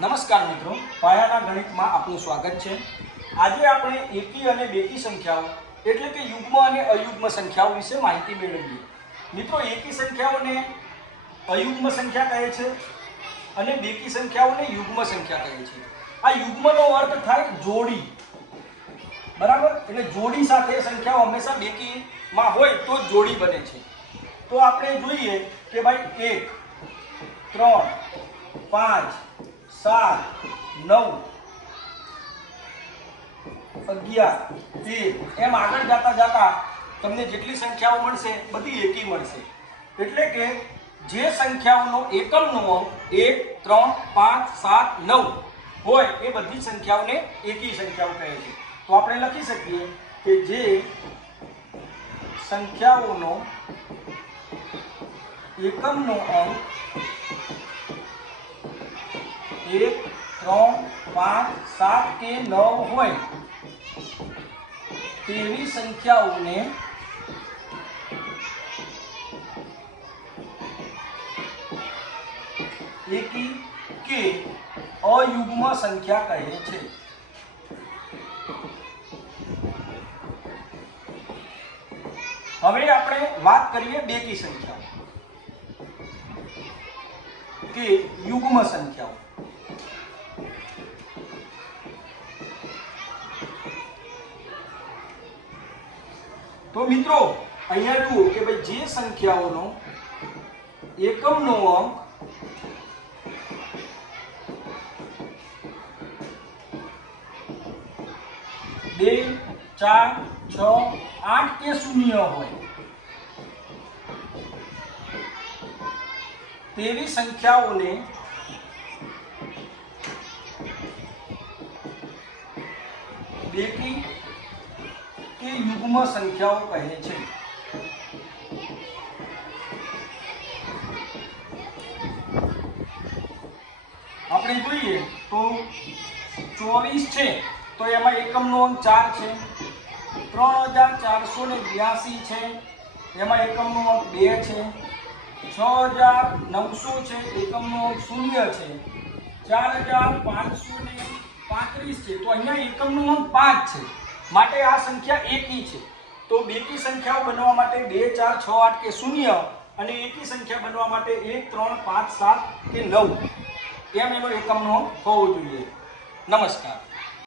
નમસ્કાર મિત્રો, પાયાના ગણિતમાં આપનું સ્વાગત છે. આજે આપણે એકી અને બેકી સંખ્યાઓ, એટલે કે યુગ્મ અને અયુગ્મ સંખ્યાઓ વિશે માહિતી મેળવીએ. મિત્રો, એકી સંખ્યાઓને અયુગ્મ સંખ્યા કહે છે અને બેકી સંખ્યાઓને યુગ્મ સંખ્યા કહે છે. આ યુગ્મનો અર્થ થાય જોડી. બરાબર? એટલે જોડી સાથે સંખ્યાઓ હંમેશા બેકીમાં હોય તો જોડી બને છે. તો આપણે જોઈએ કે ભાઈ એક, ત્રણ, પાંચ સાત, નવ, અગિયાર, તેર. એમ આગળ જતા જતા તમને જેટલી સંખ્યાઓ મળશે, બધી એકી મળશે. એટલે કે જે સંખ્યાઓનો એકમનો અંક, એક, ત્રણ, પાંચ, સાત, નવ હોય, એ બધી સંખ્યાઓને એકી સંખ્યાઓ કહે છે. તો આપણે લખી શકીએ કે જે સંખ્યાઓનો એકમનો અંક એક, ત્રણ, પાંચ, સાત કે નવ હોય, તેવી સંખ્યાઓને એકી કે અયુગ્મ સંખ્યા કહે છે. હવે આપણે વાત કરીએ બેકી સંખ્યાઓ, કે યુગ્મ સંખ્યાઓ. તો મિત્રો, અહીંયા જુઓ કે ભાઈ જે સંખ્યાઓનો એકમનો અંક બે, ચાર, છ, આઠ કે શૂન્ય હોય, તેવી સંખ્યાઓને બેકી કે યુગ્મ સંખ્યાઓ કહે છે. આપણે જોઈએ તો ચોવીસ છે, તો એમાં એકમનો અંક ચાર છે. ત્રણ હજાર ચારસો ને બ્યાસી છે, એમાં એકમનો અંક બે છે. છ હજાર નવસો છે, એકમનો અંક શૂન્ય છે. ચાર હજાર પાંચસો ને પાંત્રીસ છે, તો અહીંયા એકમનો અંક પાંચ છે. માટે આ સંખ્યા એકી છે. તો બેકી સંખ્યાઓ બનવા માટે બે, ચાર, છ, આઠ કે શૂન્ય અને એકી સંખ્યા બનવા માટે એક, ત્રણ, પાંચ, સાત કે નવ. એમ એનો એકમનો હોવો જોઈએ. નમસ્કાર.